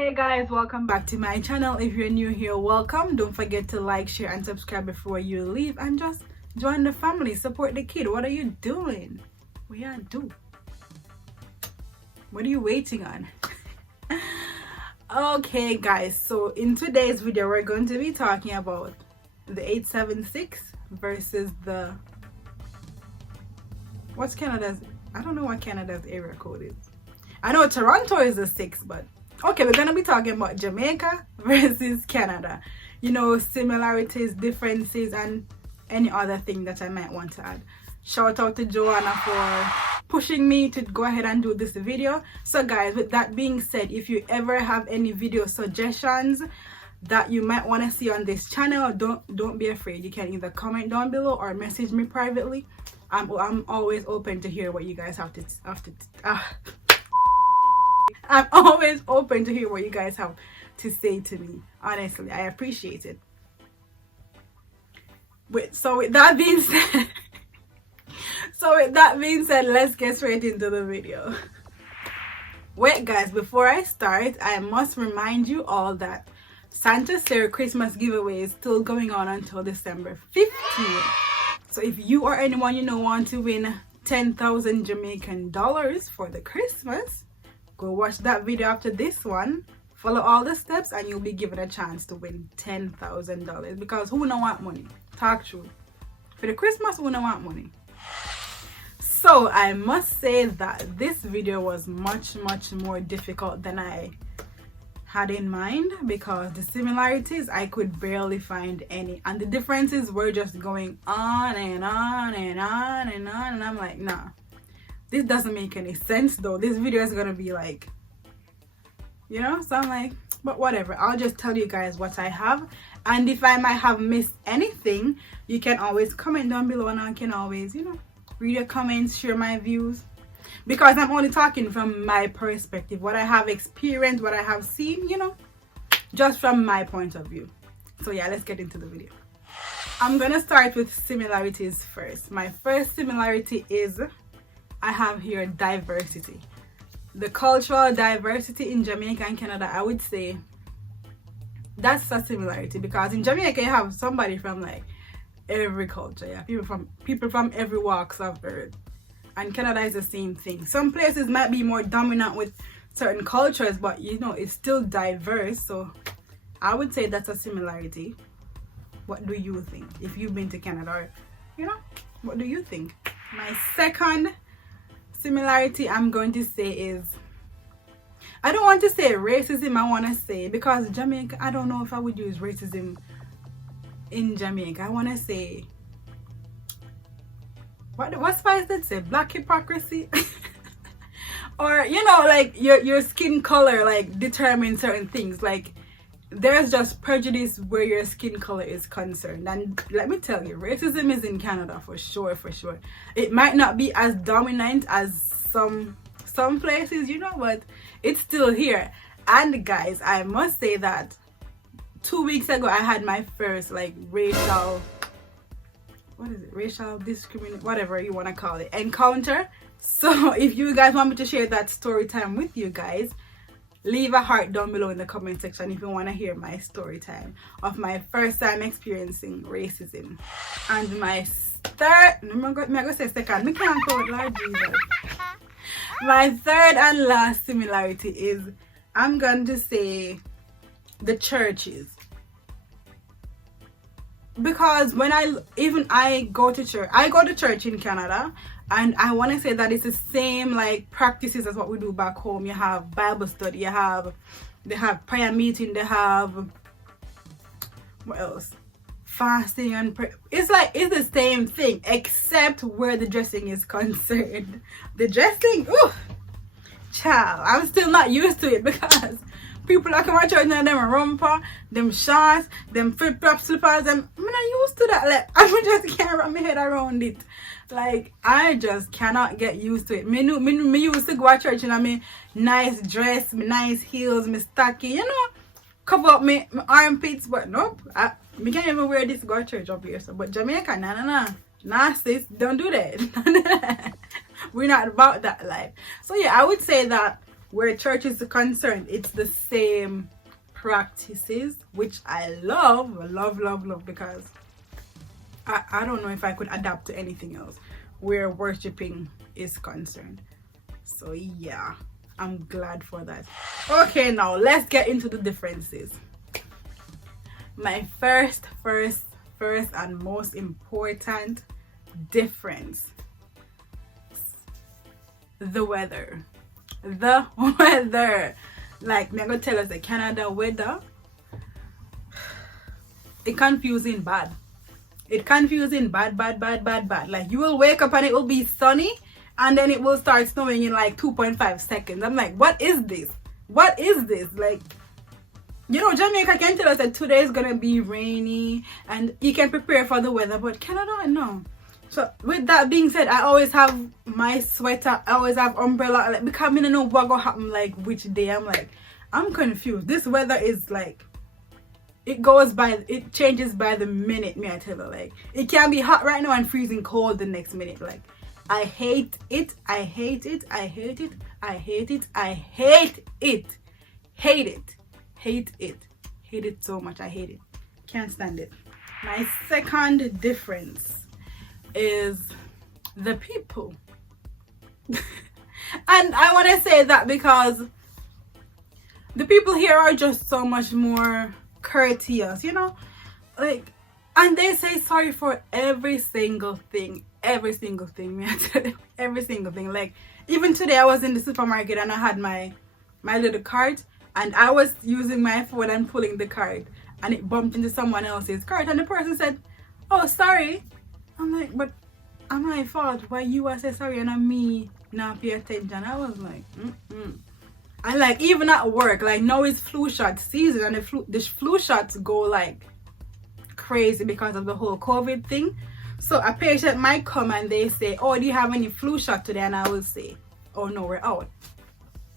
Hey guys, welcome back to my channel. If you're new here, welcome. Don't forget to like, share and subscribe before you leave, and just join the family, support the kid. What are you doing? What you do? What are you waiting on? Okay guys, so in today's video we're going to be talking about the 876 versus the what's Canada's, I don't know what Canada's area code is. I know Toronto is a 6, but okay, we're gonna be talking about Jamaica versus Canada. You know, similarities, differences, and any other thing that I might want to add. Shout out to Joanna for pushing me to go ahead and do this video. So guys, with that being said, if you ever have any video suggestions that you might want to see on this channel, don't be afraid. You can either comment down below or message me privately. I'm always open to hear what you guys have to I'm always open to hear what you guys have to say to me. Honestly, I appreciate it. So with that being said, let's get straight into the video. Wait guys, before I start, I must remind you all that Santa's Fair Christmas giveaway is still going on until December 15th. So if you or anyone you know want to win 10,000 Jamaican dollars for the Christmas, go watch that video after this one, follow all the steps, and you'll be given a chance to win $10,000. Because who don't want money? Talk true. For the Christmas, who don't want money? So I must say that this video was much more difficult than I had in mind, because the similarities I could barely find any, and the differences were just going on and on and on and on, and I'm like, nah, this doesn't make any sense though. This video is gonna be like, you know, so I'm like, but whatever, I'll just tell you guys what I have, and if I might have missed anything, you can always comment down below, and I can always, you know, read your comments, share my views, because I'm only talking from my perspective, what I have experienced, what I have seen, you know, just from my point of view. So yeah, let's get into the video. I'm gonna start with similarities first. My first similarity is, I have here diversity. The cultural diversity in Jamaica and Canada, I would say that's a similarity, because in Jamaica you have somebody from like every culture, yeah, people from every walks of earth. And Canada is the same thing. Some places might be more dominant with certain cultures, but you know, it's still diverse. So I would say that's a similarity. What do you think? If you've been to Canada, or, you know, what do you think? My second similarity I'm going to say is, I don't want to say racism, I want to say, because Jamaica, I don't know if I would use racism in Jamaica. I want to say, what Spice did say, black hypocrisy. Or, you know, like your skin color like determines certain things. Like there's just prejudice where your skin color is concerned, and let me tell you, racism is in Canada for sure. It might not be as dominant as some places, you know, but it's still here. And guys, I must say that 2 weeks ago I had my first like racial discrimination, whatever you want to call it, encounter. So if you guys want me to share that story time with you guys, leave a heart down below in the comment section if you want to hear my story time of my first time experiencing racism. And my third, I'm gonna say second, I can't call it, Lord Jesus. My third and last similarity is, I'm going to say the churches. Because when I go to church in Canada, and I want to say that it's the same like practices as what we do back home. You have Bible study, they have prayer meeting, they have, what else, fasting and prayer. It's the same thing, except where the dressing is concerned. The dressing, ooh, child, I'm still not used to it, because people that come to church now, them romper, them shorts, them flip-flop slippers, I'm not used to that. Like, I just can't wrap my head around it. Like, I just cannot get used to it. Me used to go to church and I mean nice dress, me nice heels, me stocking, you know, cover up my armpits, but nope. Me can't even wear this to go to church up here. So, but Jamaica, nah, sis, don't do that. We're not about that life. So yeah, I would say that where church is concerned, it's the same practices, which I love because I don't know if I could adapt to anything else where worshiping is concerned. So yeah, I'm glad for that. Okay, now let's get into the differences. My first and most important difference: the weather. Like, I'm gonna tell us the Canada weather, it confusing bad. It confusing bad. Like, you will wake up and it will be sunny, and then it will start snowing in like 2.5 seconds. I'm like, what is this? Like, you know, Jamaica can tell us that today is gonna be rainy and you can prepare for the weather, but Canada, no. So with that being said, I always have my sweater, I always have umbrella, like, because I don't know what gonna happen, like which day. I'm like, I'm confused. This weather is like, it changes by the minute, me I tell you. Like, it can be hot right now and freezing cold the next minute. Like, I hate it. Hate it so much. I hate it. Can't stand it. My second difference is the people. And I want to say that because the people here are just so much more courteous, you know, like, and they say sorry for every single thing, every single thing. Like, even today I was in the supermarket and I had my little cart, and I was using my phone and pulling the cart, and it bumped into someone else's cart, and the person said, "Oh, sorry." I'm like, but am my fault why you are say sorry and I'm me not pay attention? I was like, And like, even at work, like, now it's flu shot season, and the flu shots go like crazy because of the whole COVID thing. So a patient might come and they say, "Oh, do you have any flu shot today?" And I will say, "Oh no, we're out."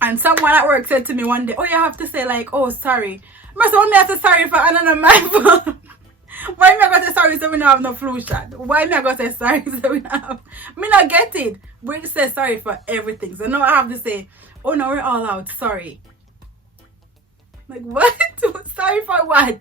And someone at work said to me one day, "Oh, you have to say like, oh, sorry." I said, "Me have to sorry for another my fault." Why me I gotta say sorry so we don't have no flu shot? Why me I gotta say sorry so we don't have? Me not get it. We say sorry for everything. So now I have to say, "Oh no, we're all out. Sorry." Like, what? Sorry for what?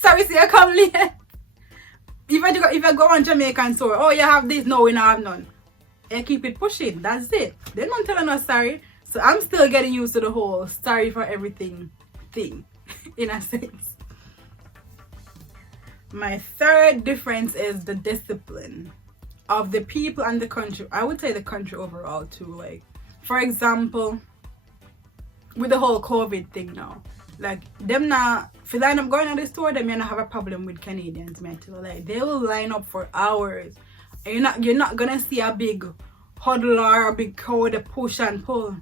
Sorry, see, I come late. If I go on Jamaican store, "Oh, you have this?" "No, we don't have none." And keep it pushing. That's it. They're not telling us sorry. So I'm still getting used to the whole sorry for everything thing, in a sense. My third difference is the discipline of the people and the country. I would say the country overall too. Like, for example, with the whole COVID thing now, like, them now, if you line up going to the store, them you not have a problem with Canadians, man. Like, they will line up for hours. And you're not gonna see a big huddle or a big crowd, a push and pull.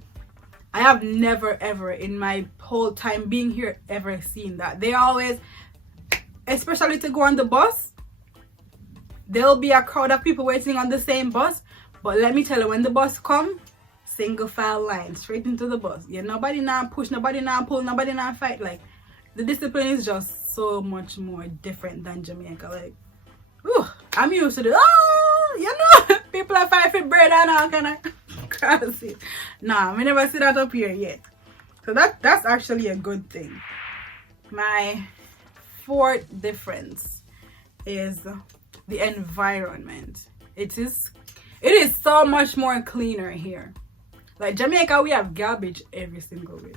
I have never ever in my whole time being here ever seen that. They always, especially to go on the bus, there'll be a crowd of people waiting on the same bus, but let me tell you, when the bus come, single file line straight into the bus. Yeah, nobody now push, nobody now pull, nobody now fight. Like, the discipline is just so much more different than Jamaica. Like, whew, I'm used to the, you know, people are fighting for bread and all kind of crazy. Nah, we never see that up here yet. So that's actually a good thing. My fourth difference is the environment. It is so much more cleaner here. Like, Jamaica, we have garbage every single way.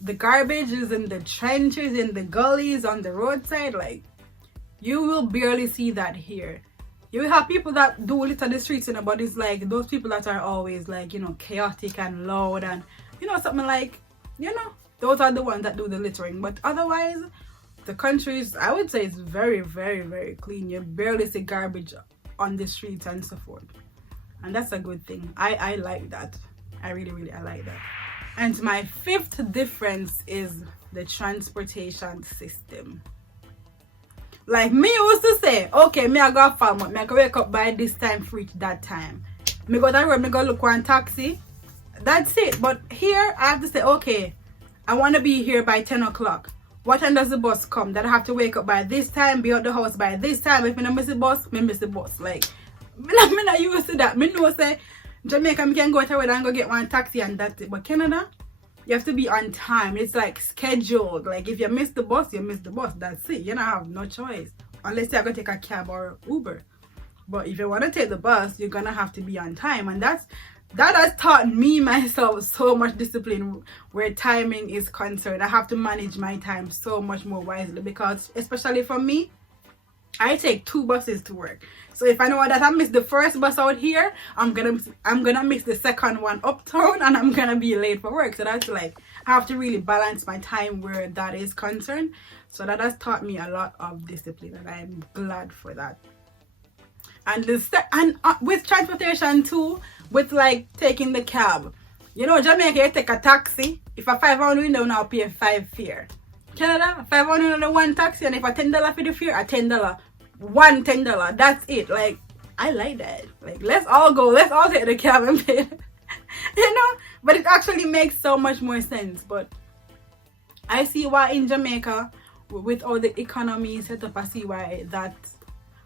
The garbage is in the trenches, in the gullies, on the roadside. Like, you will barely see that here. You will have people that do litter the streets, you know, but it's like those people that are always like, you know, chaotic and loud and, you know, something like, you know, those are the ones that do the littering. But otherwise, the countries, I would say, it's very, very, very clean. You barely see garbage on the streets and so forth. And that's a good thing. I like that. I really I like that. And my fifth difference is the transportation system. Like, me used to say, okay, me I go farm up, me I go wake up by this time for reach that time. Me go that road, me go look one taxi. That's it. But here I have to say, okay, I want to be here by 10 o'clock. What time does the bus come? That I have to wake up by this time, be out the house by this time. If I don't miss the bus, me miss the bus. Like, me not used to that. Me know say Jamaica, me can go to road and go get one taxi and that's it. But Canada, you have to be on time. It's like scheduled. Like if you miss the bus, you miss the bus. That's it. You don't have no choice unless you're gonna take a cab or Uber. But if you want to take the bus, you're gonna have to be on time, and that has taught me myself so much discipline where timing is concerned. I have to manage my time so much more wisely, because especially for me, I take 2 buses to work. So if I know that I missed the first bus out here, I'm gonna miss the second one uptown, and I'm gonna be late for work. So that's like, I have to really balance my time where that is concerned. So that has taught me a lot of discipline, and I'm glad for that. And with transportation too, with like taking the cab, you know, Jamaica, you take a taxi. If a £5 window now, pay 5 fare. Canada, £5 window 1 taxi, and if a $10 for the fare, a $10, $10. That's it. Like, I like that. Like, let's all go. Let's all take the cab and pay. You know, but it actually makes so much more sense. But I see why in Jamaica, with all the economy set up, I see why that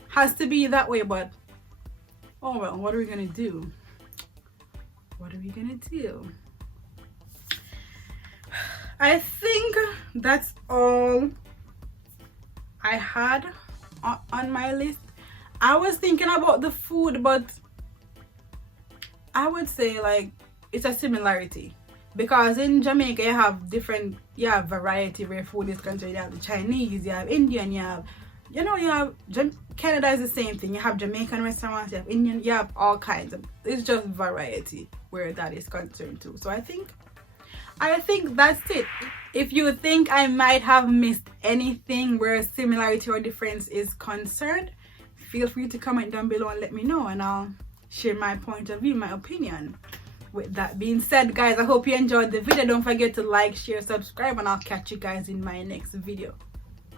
has to be that way. But oh well, what are we gonna do? What are we gonna do? I think that's all I had on my list. I was thinking about the food, but I would say like it's a similarity, because in Jamaica you have variety where food is concerned. You have the Chinese, you have Indian, you have Canada is the same thing. You have Jamaican restaurants, you have Indian, you have all kinds of, it's just variety where that is concerned too. So I think that's it. If you think I might have missed anything where similarity or difference is concerned, feel free to comment down below and let me know, and I'll share my point of view, my opinion. With that being said, guys, I hope you enjoyed the video. Don't forget to like, share, subscribe, and I'll catch you guys in my next video.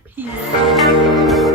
Peace.